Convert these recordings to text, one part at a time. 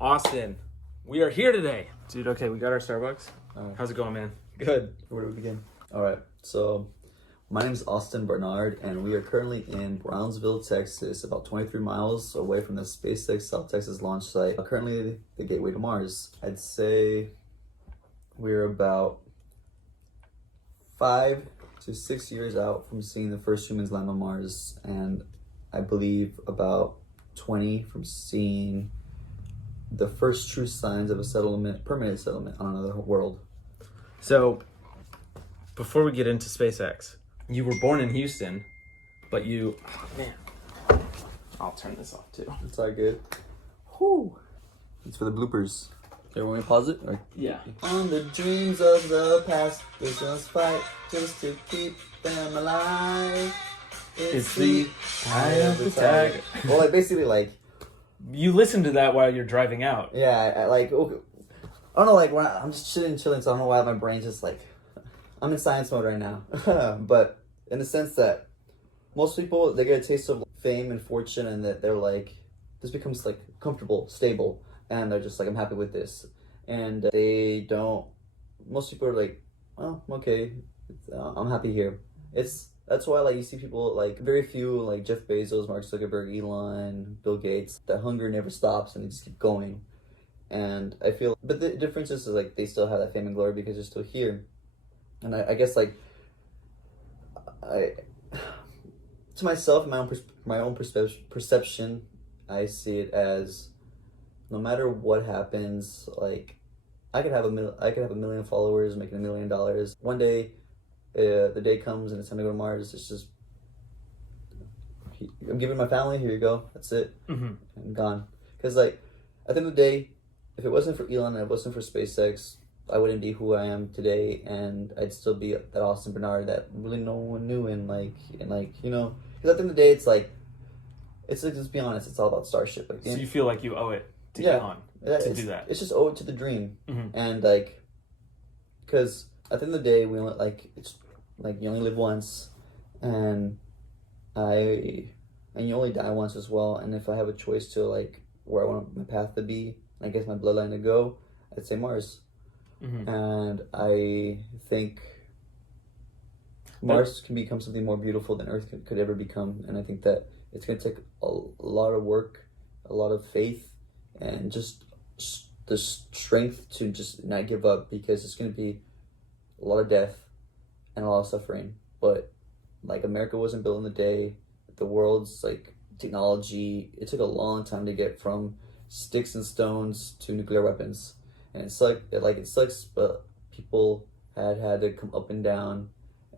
Austin, we are here today. Dude, okay, we got our Starbucks. How's it going, man? Good. Where do we begin? All right. So, my name is Austin Barnard, and we are currently in Brownsville, Texas, about 23 miles away from the SpaceX South Texas launch site. Currently, the gateway to Mars. I'd say we're about 5 to 6 years out from seeing the first humans land on Mars, and I believe about 20 from seeing the first true signs of a settlement, permanent settlement on another world. So, before we get into SpaceX, you were born in Houston, but you... Oh, man. I'll turn this off, too. It's all good. Whew. It's for the bloopers. Okay, want me to pause it? Or... Yeah. On the dreams of the past, we just fight just to keep them alive. It's the eye of the tag. Well, like, basically, like... You listen to that while you're driving out. Yeah, I like... Okay, I don't know, like, when I'm just chilling, so I don't know why my brain's just, like... I'm in science mode right now. But in the sense that most people, they get a taste of fame and fortune, and that they're like... This becomes, like, comfortable, stable. And they're just like, I'm happy with this. And they don't... Most people are like, well, okay, I'm happy here. That's why, like, you see people, like, very few, like Jeff Bezos, Mark Zuckerberg, Elon, Bill Gates, the hunger never stops and they just keep going. And I feel, but the difference is like, they still have that fame and glory because they're still here. And I guess, like, to myself, my own perception, I see it as, no matter what happens, like, I could have a million followers, making $1 million. One day, the day comes and it's time to go to Mars. It's just, I'm giving my family, here you go, that's it. Mm-hmm. I'm gone. Because, like, at the end of the day, if it wasn't for Elon and it wasn't for SpaceX, I wouldn't be who I am today, and I'd still be that Austin Bernard that really no one knew. And you know, because at the end of the day, it's like, let's be honest, it's all about Starship. Like, so you feel like you owe it to Elon to do that. It's just owe it to the dream. Mm-hmm. And, like, because at the end of the day, we only, like, it's like, you only live once, and you only die once as well. And if I have a choice to, like, where I want my path to be, I guess my bloodline to go, I'd say Mars. Mm-hmm. And I think Mars can become something more beautiful than Earth could ever become. And I think that it's going to take a lot of work, a lot of faith, and just the strength to just not give up, because it's going to be a lot of death and a lot of suffering. But, like, America wasn't built in a day. The world's, like, technology, it took a long time to get from sticks and stones to nuclear weapons. And it sucks, but people had to come up and down,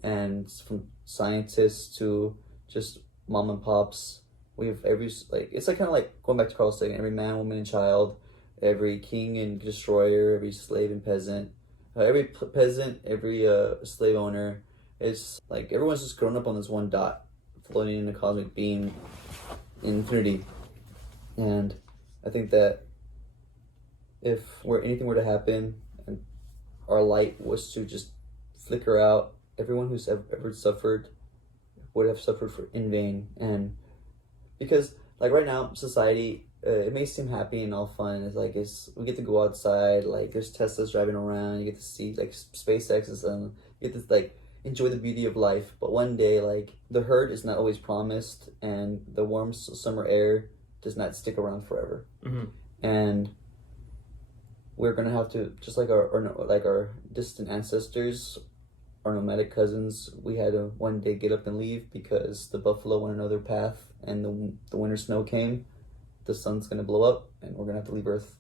and from scientists to just mom and pops, we have it's like kind of like going back to Carl Sagan, every man, woman, and child, every king and destroyer, every slave and peasant, every peasant, every slave owner. It's like everyone's just grown up on this one dot, floating in a cosmic beam in infinity. And I think that if anything were to happen and our light was to just flicker out, everyone who's ever suffered would have suffered in vain. And because, like, right now, society, it may seem happy and all fun. We get to go outside, like, there's Teslas driving around, you get to see, like, SpaceX, and you get to, like, enjoy the beauty of life. But one day, like, the herd is not always promised, and the warm summer air does not stick around forever. Mm-hmm. And we're gonna have to, just like our distant ancestors, our nomadic cousins, we had to one day get up and leave because the buffalo went another path, and the winter snow came. The sun's gonna blow up, and we're gonna have to leave Earth.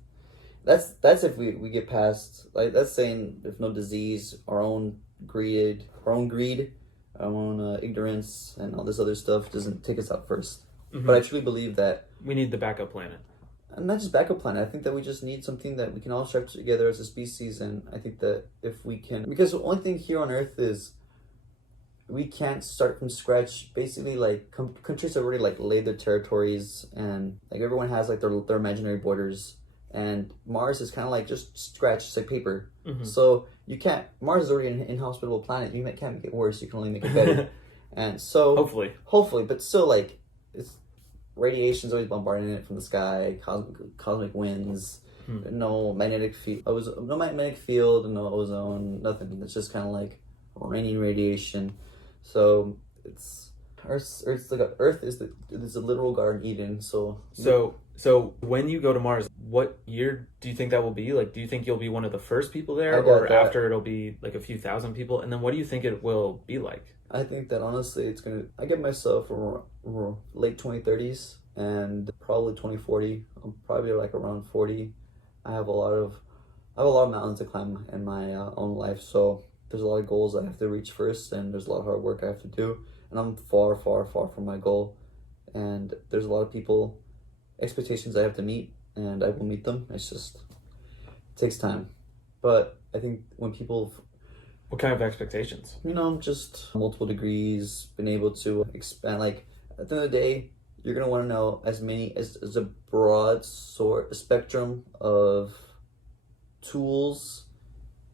That's if we get past, like, that's saying if no disease, our own greed, our own ignorance, and all this other stuff doesn't take us out first. Mm-hmm. But I truly believe that we need the backup planet. And not just backup planet. I think that we just need something that we can all strive together as a species. And I think that if we can, because the only thing here on Earth is we can't start from scratch. Basically, like, countries have already, like, laid their territories, and, like, everyone has, like, their imaginary borders. And Mars is kind of like just scratch, it's like paper. Mm-hmm. So you can't. Mars is already an inhospitable planet. You can't make it worse. You can only make it better. And so hopefully, but still, like, it's radiation's always bombarding it from the sky, cosmic winds, no magnetic field. No magnetic field, no ozone, nothing. It's just kind of like raining radiation. So it's Earth's like Earth is a literal Garden Eden. So when you go to Mars, what year do you think that will be? Like, do you think you'll be one of the first people there, I got or that. after it'll be like a few thousand people? And then what do you think it will be like? I think that honestly, I get myself late 2030s and probably 2040. I'm probably like around 40. I have a lot of mountains to climb in my own life, so there's a lot of goals I have to reach first, and there's a lot of hard work I have to do, and I'm far, far, far from my goal, and there's a lot of expectations I have to meet, and I will meet them. It takes time, but I think when people, What kind of expectations? just multiple degrees, been able to expand, like at the end of the day, you're going to want to know as a broad spectrum of tools,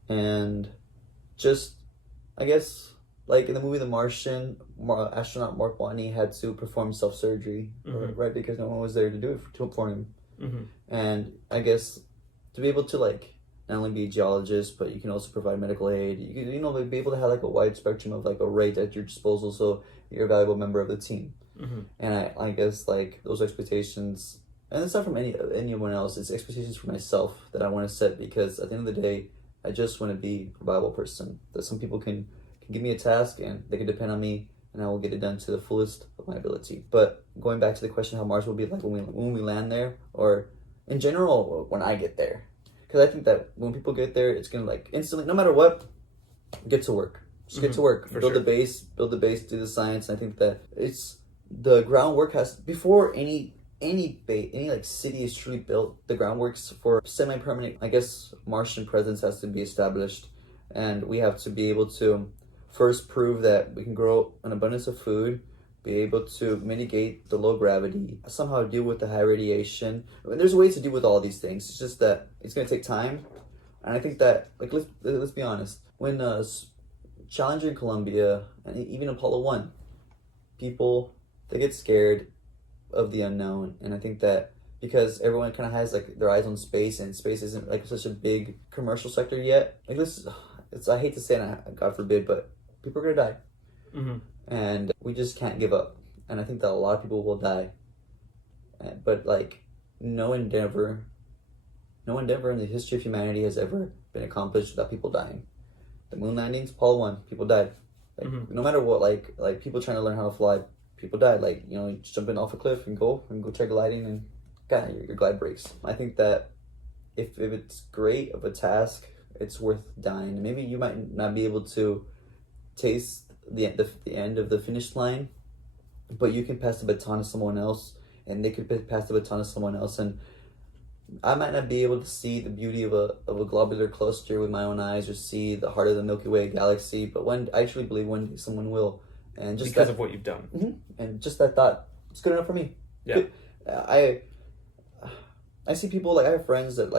and just, I guess, like in the movie The Martian, astronaut Mark Watney had to perform self-surgery, right? Because no one was there to do it for him. And I guess to be able to like not only be a geologist, but you can also provide medical aid. You can, be able to have like a wide spectrum of like a rate at your disposal, so you're a valuable member of the team. And I guess like those expectations, and it's not from anyone else. It's expectations for myself that I want to set, because at the end of the day, I just want to be a viable person. That some people can give me a task and they can depend on me, and I will get it done to the fullest of my ability. But going back to the question, how Mars will be like when we land there, or in general when I get there, because I think that when people get there, it's gonna like instantly, no matter what, get to work. Just get to work. Build the base, do the science. And I think that it's the groundwork before any like city is truly built. The groundworks for semi-permanent, I guess, Martian presence has to be established, and we have to be able to first prove that we can grow an abundance of food, be able to mitigate the low gravity, somehow deal with the high radiation. I mean, there's ways to deal with all these things. It's just that it's going to take time, and I think that, like, let's be honest. When Challenger in Columbia and even Apollo 1, people, they get scared of the unknown, and I think that because everyone kind of has like their eyes on space, and space isn't like such a big commercial sector yet. Like I hate to say it, God forbid, but people are gonna die, and we just can't give up. And I think that a lot of people will die, but like no endeavor in the history of humanity has ever been accomplished without people dying. The moon landings, Apollo 1, people died. Like no matter what, like people trying to learn how to fly, people died. Like, jumping off a cliff and go try gliding, and God, your glide breaks. I think that if it's great of a task, it's worth dying. Maybe you might not be able to taste the end of the finish line, but you can pass the baton to someone else, and they could pass the baton to someone else. And I might not be able to see the beauty of a globular cluster with my own eyes, or see the heart of the Milky Way galaxy, but I actually believe one day someone will. And just because of what you've done, and just that thought, it's good enough for me. Yeah, I see people, like I have friends that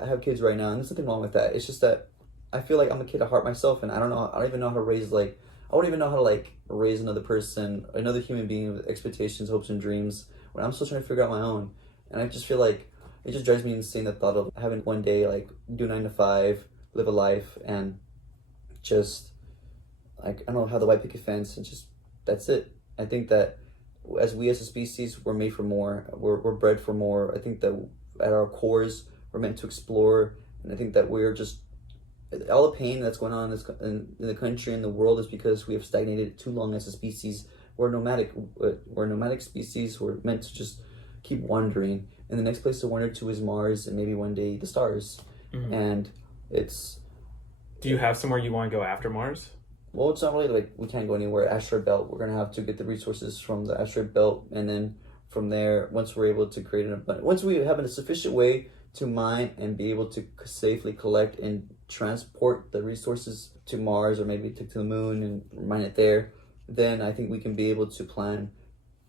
I have kids right now, and there's nothing wrong with that. It's just that I feel like I'm a kid at heart myself, and I don't even know how to raise I wouldn't even know how to raise another person, another human being with expectations, hopes, and dreams, when I'm still trying to figure out my own. And I just feel like it just drives me insane, the thought of having one day do 9 to 5, live a life, and just I don't know, how the white picket fence, and just that's it. I think that as a species, we're made for more. We're bred for more. I think that at our cores, we're meant to explore, and I think that we're just, all the pain that's going on in the country and the world is because we have stagnated too long as a species. We're nomadic. We're a nomadic species. We're meant to just keep wandering, and the next place to wander to is Mars, and maybe one day the stars. And it's. Do you have somewhere you want to go after Mars? Well, it's not really we can't go anywhere. Asteroid belt, we're gonna have to get the resources from the asteroid belt, and then from there, once we're able to create once we have a sufficient way to mine and be able to safely collect and transport the resources to Mars, or maybe to the moon and mine it there, then I think we can be able to plan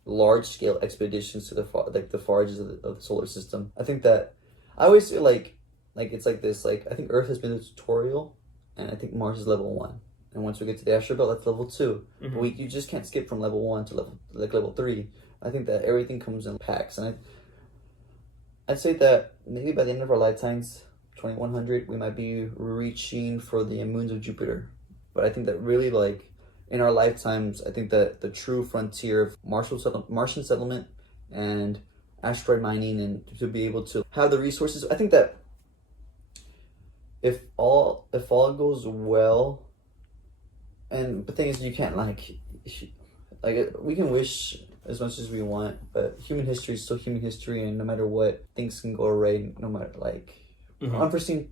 large-scale expeditions to the far edges of the solar system. I think that I always feel like it's like this. I think Earth has been a tutorial, and I think Mars is level 1. And once we get to the asteroid belt, that's level 2. But you just can't skip from level 1 to level 3. I think that everything comes in packs, and I'd say that maybe by the end of our lifetimes, 2100, we might be reaching for the moons of Jupiter. But I think that really, like, in our lifetimes, I think that the true frontier of Martian settlement and asteroid mining, and to be able to have the resources, I think that if all goes well, and the thing is, you can't like we can wish as much as we want, but human history is still human history, and no matter what, things can go awry. No matter like unforeseen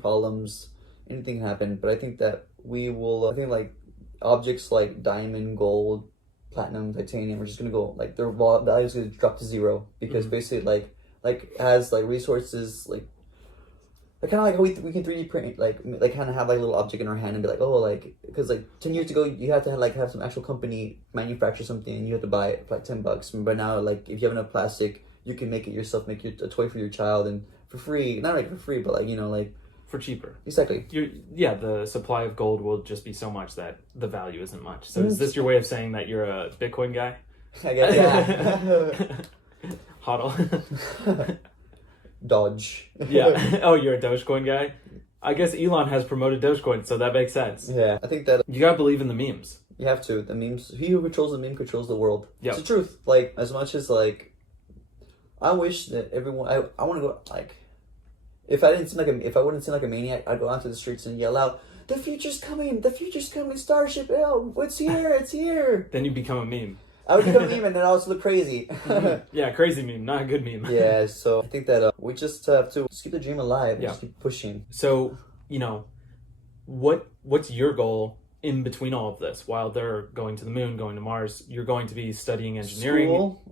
problems, anything can happen. But I think that we will. I think like objects like diamond, gold, platinum, titanium are just gonna go like their value is gonna drop to zero because basically like has like resources like kind of like how we can 3D print like kind of have like a little object in our hand and be like, oh, like because like 10 years ago you had to have some actual company manufacture something and you had to buy it for like $10. But now like if you have enough plastic, you can make it yourself, make a toy for your child and for free, not like for free, but like like for cheaper. Exactly. The supply of gold will just be so much that the value isn't much. So is this your way of saying that you're a Bitcoin guy? I guess, yeah. Hodl. Dodge. Yeah. Oh, you're a Dogecoin guy? I guess Elon has promoted Dogecoin, so that makes sense. Yeah. I think that you gotta believe in the memes. You have to. The memes. He who controls the meme controls the world. Yeah. It's the truth. Like, as much as like I wish that everyone I wanna go like if I wouldn't seem like a maniac, I'd go out to the streets and yell out, the future's coming, Starship, it's here. Then you become a meme. I would become a meme and then I also look crazy. Yeah, crazy meme, not a good meme. Yeah, so I think that we just have to keep the dream alive and just keep pushing. So, what's your goal in between all of this? While they're going to the moon, going to Mars, you're going to be studying engineering. School,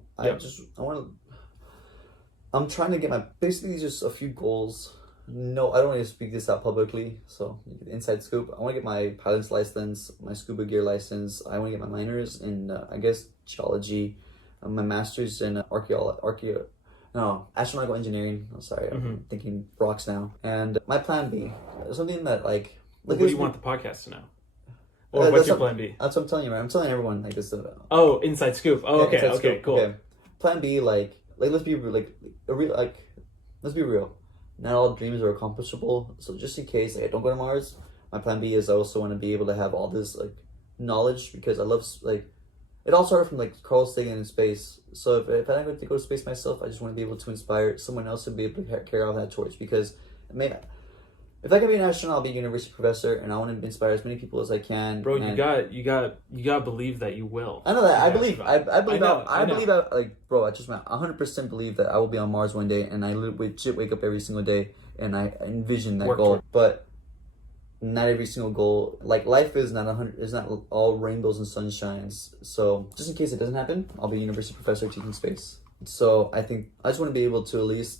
I'm trying to get basically just a few goals. No, I don't want to speak this out publicly, so inside scoop. I want to get my pilot's license, my scuba gear license. I want to get my minors in, I guess, geology, my master's in astronautical engineering. Oh, sorry, I'm thinking rocks now. And my plan B, something that like what do you want the podcast to know? Or what's your plan B? That's what I'm telling you, man. I'm telling everyone like this. Oh, inside scoop. Oh, yeah, okay, cool. Okay. Plan B, let's be real. Not all dreams are accomplishable. So just in case I don't go to Mars, my plan B is I also want to be able to have all this like knowledge because I love it all started from like Carl Sagan in space. So if I don't get to go to space myself, I just want to be able to inspire someone else to be able to carry on that torch because if I can be an astronaut, I'll be a university professor, and I want to inspire as many people as I can. Bro, you got to believe that you will. I know that. I believe. Bro, I just 100% believe that I will be on Mars one day, and I legit wake up every single day, and I envision that goal. But not every single goal. Like life is not all rainbows and sunshines. So just in case it doesn't happen, I'll be a university professor teaching space. So I think I just want to be able to at least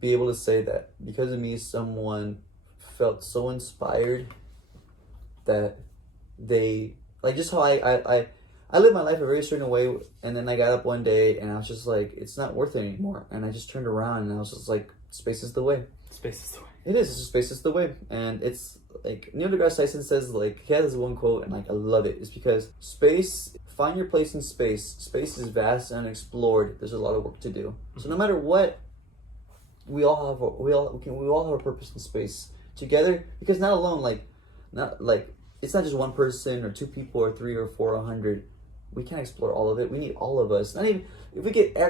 be able to say that because of me, someone felt so inspired that they like just how I lived my life a very certain way, and then I got up one day and I was just like, it's not worth it anymore, and I just turned around and I was just like, space is the way. Space is the way. It is. Space is the way, and it's like Neil deGrasse Tyson says. Like he has this one quote, and like I love it. It's because space. Find your place in space. Space is vast and unexplored. There's a lot of work to do. So no matter what. We all have a purpose in space together because not alone it's not just one person or two people or three or four or 100. We can't explore all of it. We need all of us. Not even if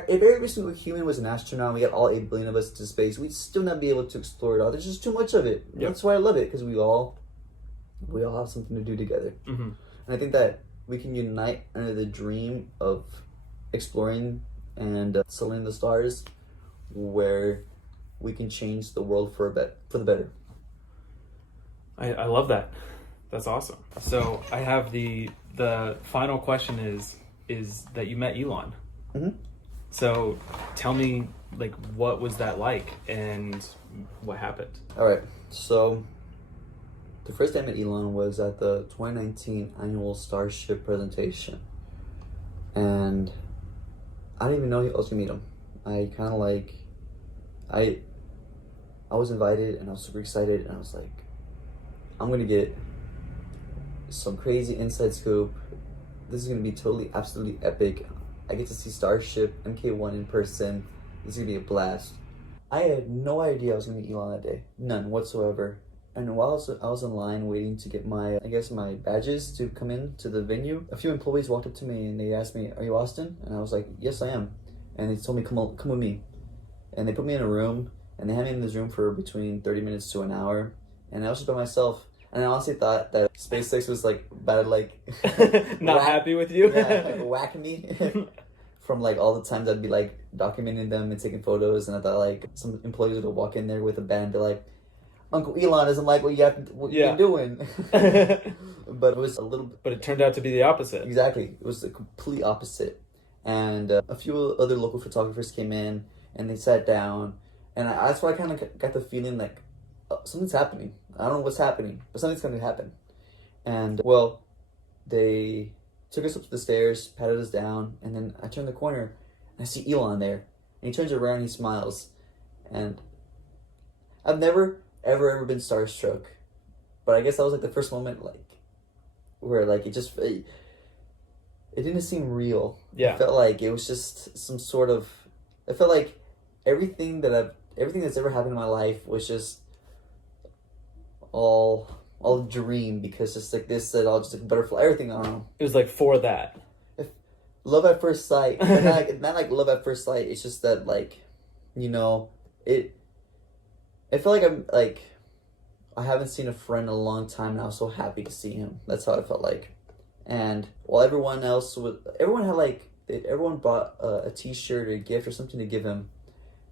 every single human was an astronaut, we got all 8 billion of us to space. We'd still not be able to explore it all. There's just too much of it. Yep. That's why I love it because we all have something to do together. And I think that we can unite under the dream of exploring and sailing the stars, where we can change the world for the better. I love that. That's awesome. So I have the final question is that you met Elon. So tell me, like, what was that like and what happened? All right. So the first time I met Elon was at the 2019 annual Starship presentation, and I didn't even know I was gonna meet him. I was invited and I was super excited and I was like, I'm gonna get some crazy inside scoop. This is gonna be totally, absolutely epic. I get to see Starship MK1 in person. It's gonna be a blast. I had no idea I was gonna meet Elon that day. None whatsoever. And while I was in line waiting to get my badges to come in to the venue, a few employees walked up to me and they asked me, "Are you Austin?" And I was like, "Yes, I am." And they told me, come with me." And they put me in a room, and they had me in this room for between 30 minutes to an hour. And I was just by myself. And I honestly thought that SpaceX was like about to like not happy with you. yeah, whack me from like all the times I'd be like documenting them and taking photos. And I thought like some employees would walk in there with a band and be like, "Uncle Elon doesn't like what you're doing." But it was a little bit. But it turned out to be the opposite. Exactly. It was the complete opposite. And a few other local photographers came in and they sat down. And that's why I kind of got the feeling like something's happening. I don't know what's happening, but something's going to happen. And, well, they took us up to the stairs, patted us down, and then I turned the corner and I see Elon there. And he turns around and he smiles. And I've never, ever been starstruck. But I guess that was like the first moment, like, where, like, it didn't seem real. Yeah. It felt like it was just some sort of, it felt like everything that's ever happened in my life was just all a dream, because it's like this, that all just like a butterfly, everything, I don't know. It was like for that. Love at first sight. not like love at first sight, it's just that, like, you know, I feel like I haven't seen a friend in a long time and I was so happy to see him. That's how I felt like. And while everyone bought a t-shirt or a gift or something to give him,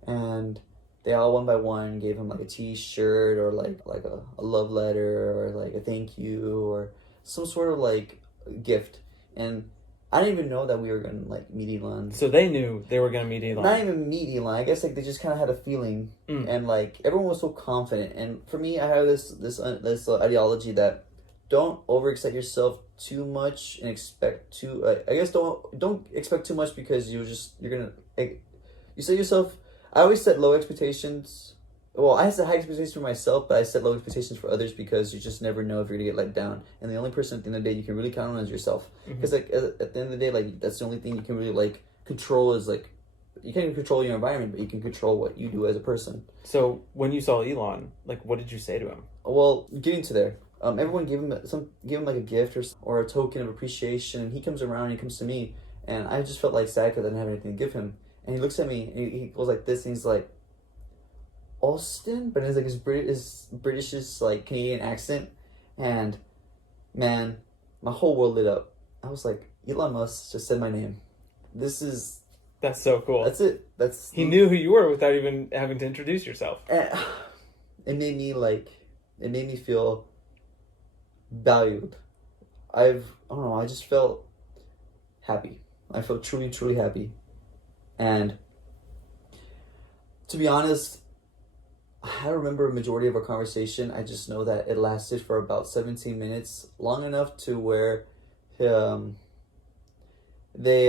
and they all one by one gave him like a t-shirt or like a love letter or like a thank you or some sort of like gift. And I didn't even know that we were gonna like meet Elon. So they knew they were gonna meet Elon. Not even meet Elon. I guess like they just kind of had a feeling, and like everyone was so confident. And for me, I have this ideology that don't overexcite yourself too much and expect too. I guess don't expect too much, because you set yourself. I always set low expectations. Well, I set high expectations for myself, but I set low expectations for others, because you just never know if you're gonna get let down. And the only person at the end of the day you can really count on is yourself. Because like at the end of the day, like that's the only thing you can really like control is like, you can't even control your environment, but you can control what you do as a person. So when you saw Elon, like, what did you say to him? Well, getting to there, everyone gave him like a gift or a token of appreciation. And he comes around and he comes to me, and I just felt like sad because I didn't have anything to give him. And he looks at me and he goes like this, and he's like, "Austin," but it's like his British like Canadian accent, and man, my whole world lit up. I was like, Elon Musk just said my name. That's so cool. That's it. He knew who you were without even having to introduce yourself. It made me feel valued. I don't know, I just felt happy. I felt truly, truly happy. And to be honest, I don't remember a majority of our conversation. I just know that it lasted for about 17 minutes, long enough to where they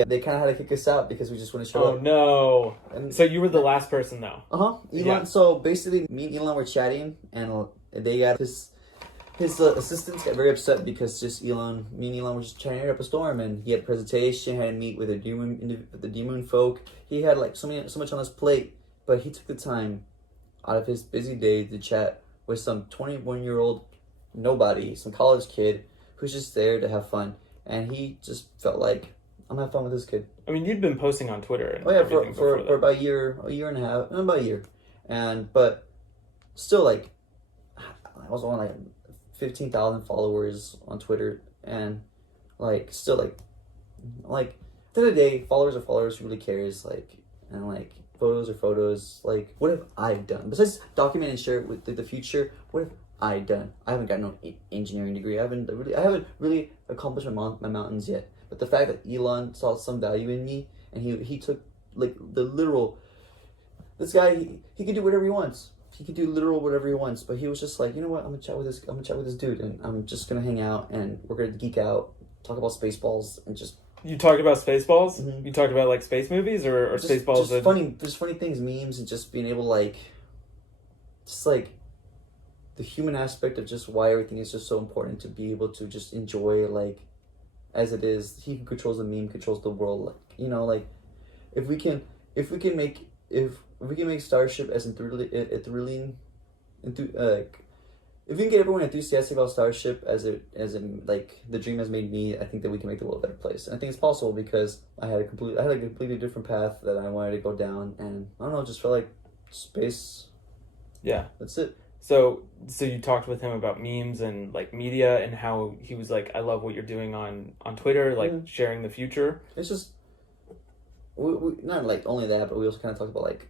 kind of had to kick us out because we just wouldn't show up. Oh no! And so you were the last person though. Elon. Yeah. So basically, me and Elon were chatting, and they got his assistants got very upset because me and Elon were just chatting up a storm, and he had a presentation, had to meet with the demon folk. He had like so much on his plate, but he took the time out of his busy day to chat with some 21-year-old nobody, some college kid who's just there to have fun, and he just felt like, I'm gonna have fun with this kid. I mean, you'd been posting on Twitter. And for about a year and a half, about a year, but still, like, I was on like 15,000 followers on Twitter, and like still like at the end of the day, followers are followers. Who really cares? Like, and like photos are photos. Like, what have I done besides document and share it with the future? What have I done? I haven't got no engineering degree. I haven't really accomplished my mountains yet. But the fact that Elon saw some value in me, and he took like the literal. This guy, he can do whatever he wants. He could do literal whatever he wants, but he was just like, you know what? I'm gonna chat with this dude, and I'm just gonna hang out, and we're gonna geek out, talk about Spaceballs, and just. You talked about Spaceballs? Mm-hmm. You talked about like space movies or Spaceballs? Just funny things, memes, and just being able to just the human aspect of just why everything is just so important to be able to just enjoy as it is. He who controls the meme controls the world. Like, you know, like if we can make Starship as enthusiastic, if we can get everyone enthusiastic about Starship as like the dream has made me, I think that we can make the world a better place. And I think it's possible because I had a completely different path that I wanted to go down, and I don't know, just felt like space. Yeah, that's it. So you talked with him about memes and like media and how he was like, I love what you're doing on Twitter, like sharing the future. It's just we not like only that, but we also kind of talked about like.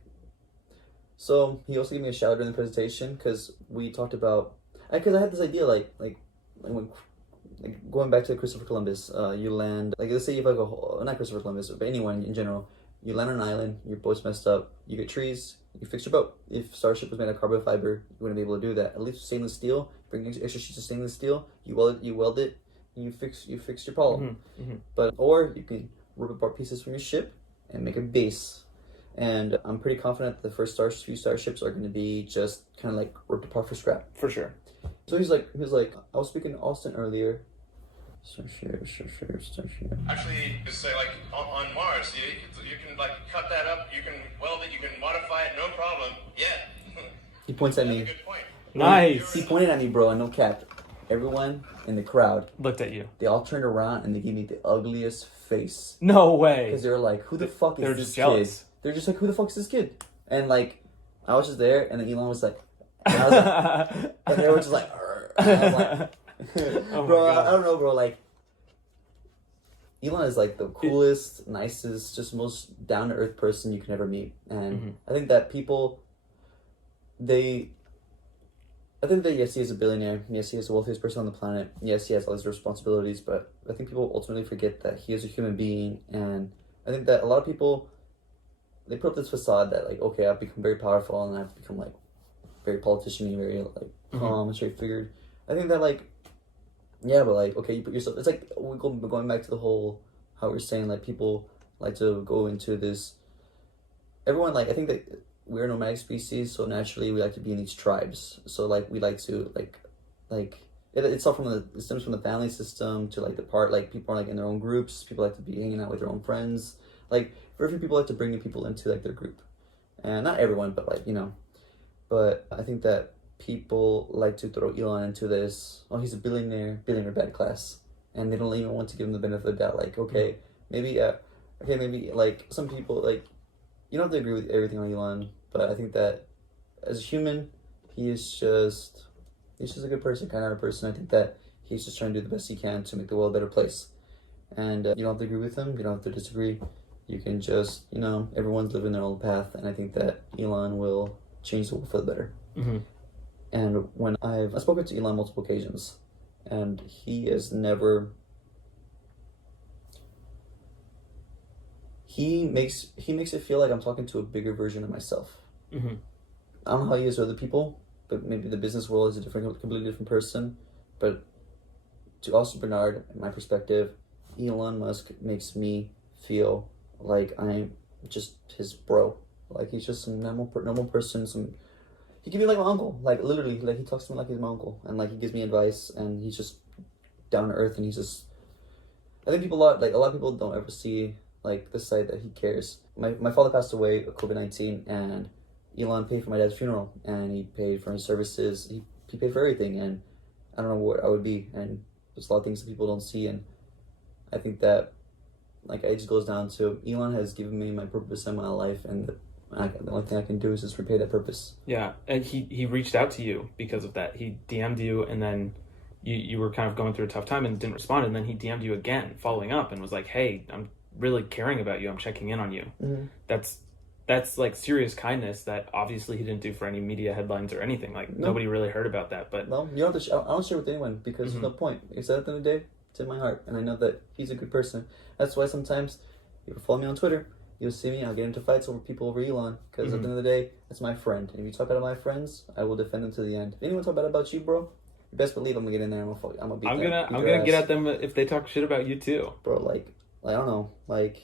So he also gave me a shout out during the presentation because we talked about. Because I had this idea, like going back to Christopher Columbus, you land, like let's say you have like not Christopher Columbus, but anyone in general, you land on an island, your boat's messed up, you get trees, you fix your boat. If Starship was made of carbon fiber, you wouldn't be able to do that. At least stainless steel, bring extra sheets of stainless steel, you weld it, and you fix your problem. But or you can rip apart pieces from your ship and make a base. And I'm pretty confident that the first few Starships are going to be just kind of like ripped apart for scrap. For sure. So he was like, I was speaking to Austin earlier. Starship. Actually, just say like on Mars, you can like cut that up, you can weld it, you can modify it, no problem. Yeah. He points at me. That's a good point. Nice. He pointed at me, bro, and no cap. Everyone in the crowd looked at you. They all turned around and they gave me the ugliest face. No way. Because they were like, who the fuck is this kid? They're just like, who the fuck is this kid? And like, I was just there, and then Elon was like, and I was like, and they were just like, and I was like, oh bro, I don't know, bro, like, Elon is like the coolest, nicest, just most down-to-earth person you can ever meet. And I think that people, I think that yes, he is a billionaire. Yes, he is the wealthiest person on the planet. Yes, he has all these responsibilities, but I think people ultimately forget that he is a human being. And I think that a lot of people, they put up this facade that like, okay, I've become very powerful and I've become like very politician-y, very like calm and straightfigured. I think that like, yeah, but like, okay, you put yourself, it's like going back to the whole, how we're saying like people like to go into this, everyone like, I think that we're a nomadic species, so naturally we like to be in these tribes. So like we like to it's all it stems from the family system to like the part, like people are like in their own groups, people like to be hanging out with their own friends. Like very few people like to bring new people into like their group. And not everyone, but like, you know. But I think that people like to throw Elon into this, oh, he's a billionaire bad class. And they don't even want to give him the benefit of the doubt. Like, okay, maybe like some people, like, you don't have to agree with everything on Elon, but I think that as a human, he's just a good person, kind of person. I think that he's just trying to do the best he can to make the world a better place. And you don't have to agree with him. You don't have to disagree. You can just, you know, everyone's living their own path. And I think that Elon will change the world for the better. And when I've spoken to Elon multiple occasions, and he has never... He makes it feel like I'm talking to a bigger version of myself. I don't know how he is with other people, but maybe the business world is a completely different person. But to Austin Barnard, in my perspective, Elon Musk makes me feel like I'm just his bro. Like he's just some normal person. He can be like my uncle. Like literally, like he talks to me like he's my uncle, and like he gives me advice, and he's just down to earth, and he's just. I think a lot of people don't ever see like the side that he cares. My father passed away of COVID-19, and Elon paid for my dad's funeral, and he paid for his services. He paid for everything, and I don't know what I would be. And there's a lot of things that people don't see, and I think that like it just goes down to Elon has given me my purpose in my life, and the only thing I can do is just repay that purpose. Yeah, and he reached out to you because of that. He DM'd you, and then you were kind of going through a tough time and didn't respond, and then he DM'd you again, following up, and was like, "Hey, I'm really caring about you. I'm checking in on you." That's like serious kindness that obviously he didn't do for any media headlines or anything. Like nobody really heard about that. But no, you don't have to. I don't share with anyone because there's no point. Because at the end of the day, it's in my heart, and I know that he's a good person. That's why sometimes you follow me on Twitter. You'll see me, I'll get into fights over people over Elon, because at the end of the day, that's my friend. And if you talk bad about my friends, I will defend them to the end. If anyone talk bad about you, bro, you best believe I'm gonna get in there. I'm gonna beat them. I'm gonna get at them if they talk shit about you too, bro. Like I don't know, like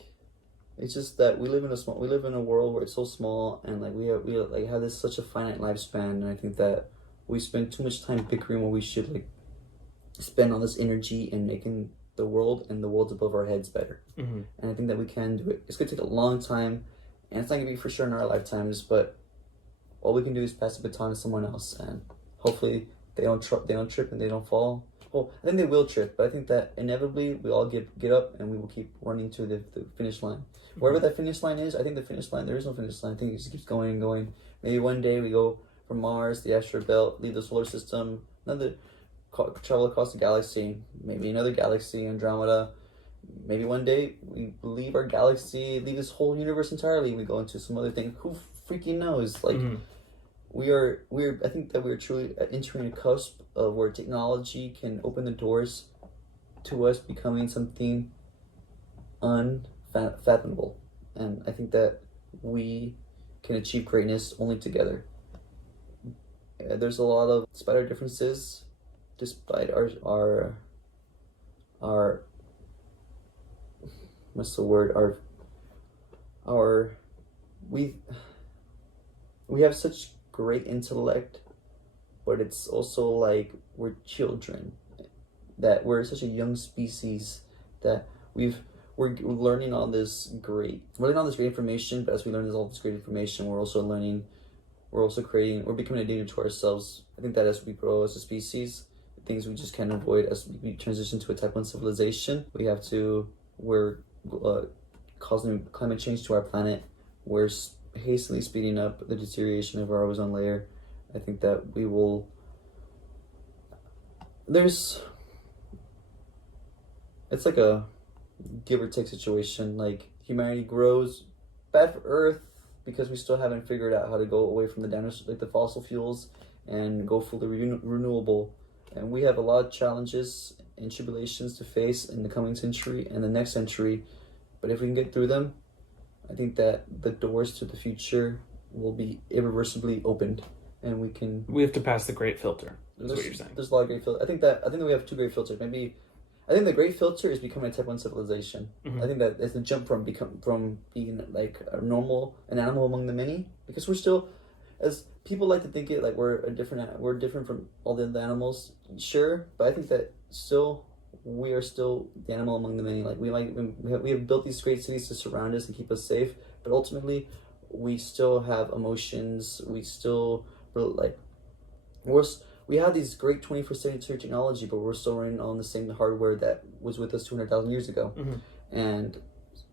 it's just that we live in a world where it's so small, and like we have this such a finite lifespan, and I think that we spend too much time bickering when we should like spend all this energy in making the world and the worlds above our heads better. Mm-hmm. And I think that we can do it. It's going to take a long time, and it's not going to be for sure in our lifetimes, but all we can do is pass the baton to someone else, and hopefully they don't trip and they don't fall. Well, I think they will trip, but I think that inevitably we all get up and we will keep running to the finish line. Mm-hmm. Wherever that finish line is, I think the finish line, there is no finish line. I think it just keeps going and going. Maybe one day we go from Mars, the asteroid belt, leave the solar system, travel across the galaxy, maybe another galaxy, Andromeda. Maybe one day we leave our galaxy, leave this whole universe entirely. We go into some other thing. Who freaking knows? Like, mm-hmm. I think that we're truly entering a cusp of where technology can open the doors to us becoming something unfathomable. And I think that we can achieve greatness only together. There's a lot of, despite our differences, despite our what's the word? We have such great intellect, but it's also like we're children, that we're such a young species that we're learning all this great information, but as we learn all this great information, we're becoming addicted to ourselves. I think that as we grow as a species, things we just can't avoid as we transition to a type 1 civilization. We're causing climate change to our planet. We're hastily speeding up the deterioration of our ozone layer. I think that it's like a give or take situation. Like, humanity grows, bad for Earth, because we still haven't figured out how to go away from the fossil fuels and go fully renewable. And we have a lot of challenges and tribulations to face in the coming century and the next century. But if we can get through them, I think that the doors to the future will be irreversibly opened, and we have to pass the great filter. That's what you're saying. There's a lot of great filters. I think that we have 2 great filters. I think the great filter is becoming a type 1 civilization. Mm-hmm. I think that it's the jump from being like an animal among the many, because we're still, as people like to think it, like we're different from all the other animals. Sure, but I think that we are still the animal among the many. Like, we have built these great cities to surround us and keep us safe, but ultimately we still have emotions. We still we have these great 21st century technology, but we're still running on the same hardware that was with us 200,000 years ago. Mm-hmm. And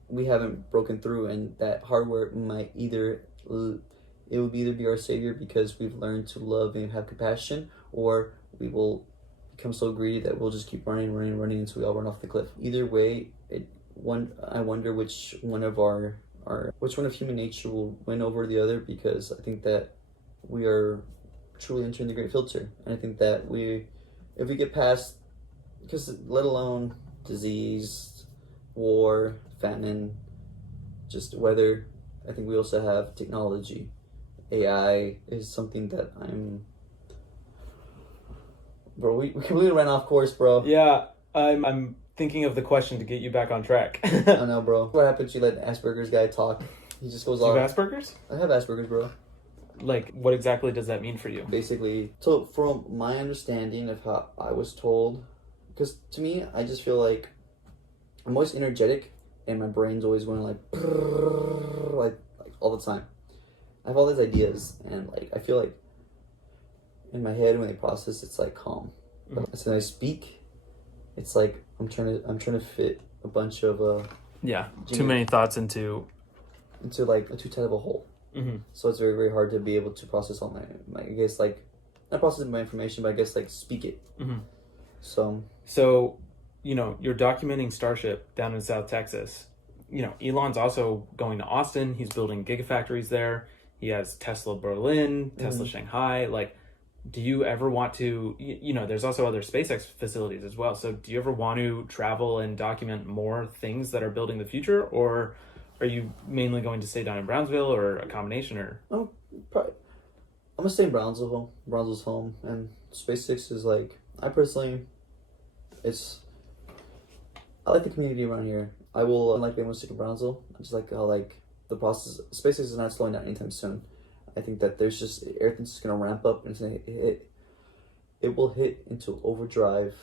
we haven't broken through, and that hardware might either be our savior because we've learned to love and have compassion, or we will become so greedy that we'll just keep running until we all run off the cliff. Either way, I wonder which one of human nature will win over the other, because I think that we are truly entering the great filter. And I think that if we get past, because let alone disease, war, famine, just weather, I think we also have technology. AI is something that bro, we completely ran off course, bro. Yeah, I'm thinking of the question to get you back on track. I know, bro. What happens if you let Asperger's guy talk? He just goes off. You have Asperger's? I have Asperger's, bro. Like, what exactly does that mean for you? Basically, so from my understanding of how I was told, because to me, I just feel like I'm always energetic, and my brain's always going like all the time. I have all these ideas, and like I feel like in my head when they process, it's like calm. Mm-hmm. But as I speak, it's like I'm trying to fit a bunch of too many thoughts into like a too tight of a hole. Mm-hmm. So it's very, very hard to be able to process all my I guess, like, not processing my information, but I guess like speak it. Mm-hmm. So you're documenting Starship down in South Texas. Elon's also going to Austin. He's building gigafactories there. He has Tesla Berlin, Tesla mm-hmm. Shanghai. Like, do you ever want to, there's also other SpaceX facilities as well. So do you ever want to travel and document more things that are building the future, or are you mainly going to stay down in Brownsville, or a combination, or? I'm gonna stay in Brownsville. Brownsville's home, and SpaceX is like, I like the community around here. I will unlikely want to stick in Brownsville. I just like how the process. SpaceX is not slowing down anytime soon. I think that there's just everything's just gonna ramp up, and it will hit into overdrive,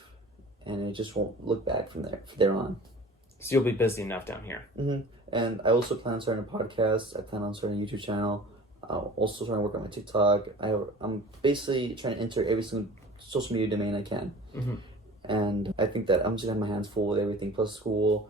and it just won't look back from there on. So you'll be busy enough down here. And I also plan on starting a podcast. I plan on starting a YouTube channel. I'm also trying to work on my TikTok. I'm basically trying to enter every single social media domain I can. And I think that I'm just gonna have my hands full with everything, plus school.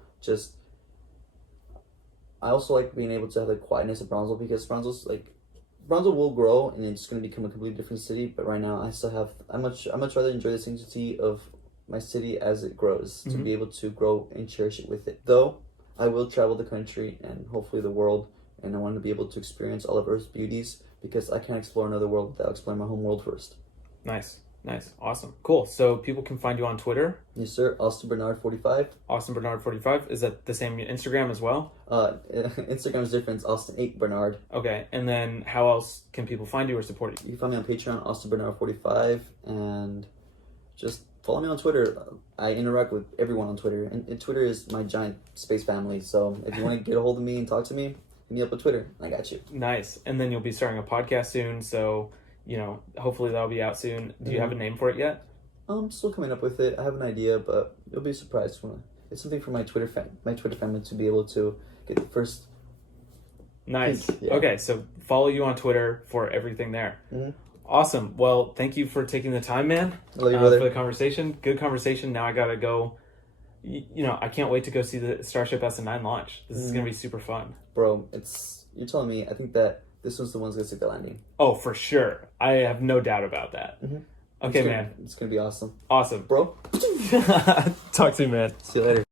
I also like being able to have the quietness of Brownsville, because Brownsville will grow and it's gonna become a completely different city. But right now, I much rather enjoy the sanctity of my city as it grows, to be able to grow and cherish it with it. Though I will travel the country and hopefully the world, and I want to be able to experience all of Earth's beauties, because I can't explore another world without exploring my home world first. Nice. Awesome. Cool. So people can find you on Twitter. Yes, sir. Austin Barnard 45. Austin Barnard 45. Is that the same Instagram as well? Instagram is different. It's Austin 8 Barnard. Okay. And then how else can people find you or support you? You can find me on Patreon, Austin Barnard 45, and just follow me on Twitter. I interact with everyone on Twitter, and Twitter is my giant space family. So if you want to get a hold of me and talk to me, hit me up on Twitter. I got you. Nice. And then you'll be starting a podcast soon, so hopefully that'll be out soon. Do you have a name for it yet? I'm still coming up with it. I have an idea, but you'll be surprised when it's something for my Twitter family to be able to get the first. Nice. Yeah. Okay, so follow you on Twitter for everything there. Awesome. Well, thank you for taking the time, man. I love you, brother. For the conversation. Good conversation. Now I gotta go. I can't wait to go see the Starship S9 launch. This is gonna be super fun, bro. You're telling me. I think that this one's the one's gonna stick the landing. Oh, for sure. I have no doubt about that. Okay, man. It's gonna be awesome. Awesome. Bro. Talk to you, man. See you later.